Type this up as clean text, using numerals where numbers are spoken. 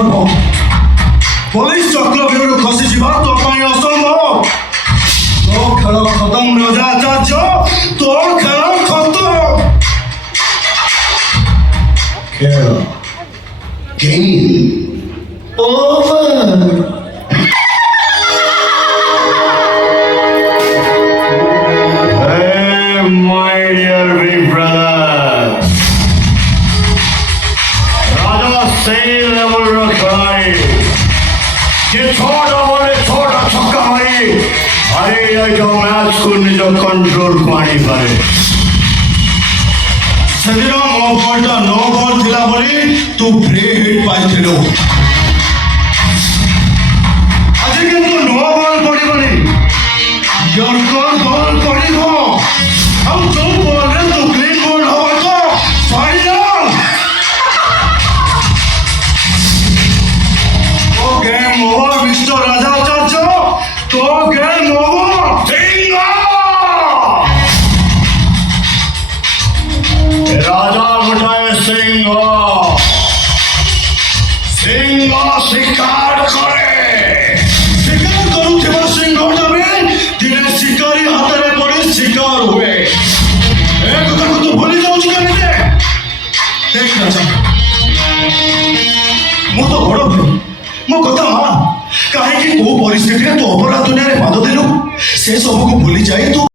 সন্দর্ভ পুলিশ চক্রব্যূহ খসিଯିବା তো ପାଇଁ ଅସମ୍ଭବ। ତୋ ଖେଳ ଖତମ ରଜା ଆଚାର୍ଯ୍ୟ, ତୋ ଖେଳ ଖତମ। ଖେଳ game over. My dear big brother, राजा सही लेवल रखाई ये छोटा बोले छोटा छक्का मारी अरे ये जो मैच को निज कंट्रोल पानी पारे ସେଦିନ ମୋ ବଲଟା ନୋ ବଲ୍ ଥିଲା ବୋଲି ତୁ ଫ୍ରି ହିଟ୍ ପାଇଥିଲୁ। ଆଜି କିନ୍ତୁ ନୋ ବଲ୍ ପଡ଼ିବନି, ୟର୍କର ବଲ୍ ପଡ଼ିବ। ଆଉ ଯୋଉ ବଲରେ ତୁ କ୍ଲିନ୍ ବୋଲ୍ଡ ହବ ତ ଫାଇନାଲ। ତୋ ଗେମ୍ ଓଭର ମିଷ୍ଟର ରାଜା ଆଚାର୍ଯ୍ୟ, ତୋ ଗେମ୍ ଓଭର। राजा बटाए सिंह सिंह शिकार करे शिकार करुଥିବା ସିଂହଟା ବି ଦିନେ ଶିକାରୀ ହାତରେ ପଡ଼ି ଶିକାର ହୁଏ। ଏ କଥାକୁ ତୁ ଭୁଲି ଯାଉଛୁ କେମିତି? ଦେଖ ରାଜା, ମୁଁ ତ ବଡ଼ ଭାଇ, ମୋ କଥା ମାନ। କାହିଁକି କୋଉ ପରିସ୍ଥିତିରେ ତୁ ଅପରାଧ ଦୁନିଆରେ ପାଦ ଦେଲୁ ସେ ସବୁକୁ ଭୁଲି ଯାଇ ତୁ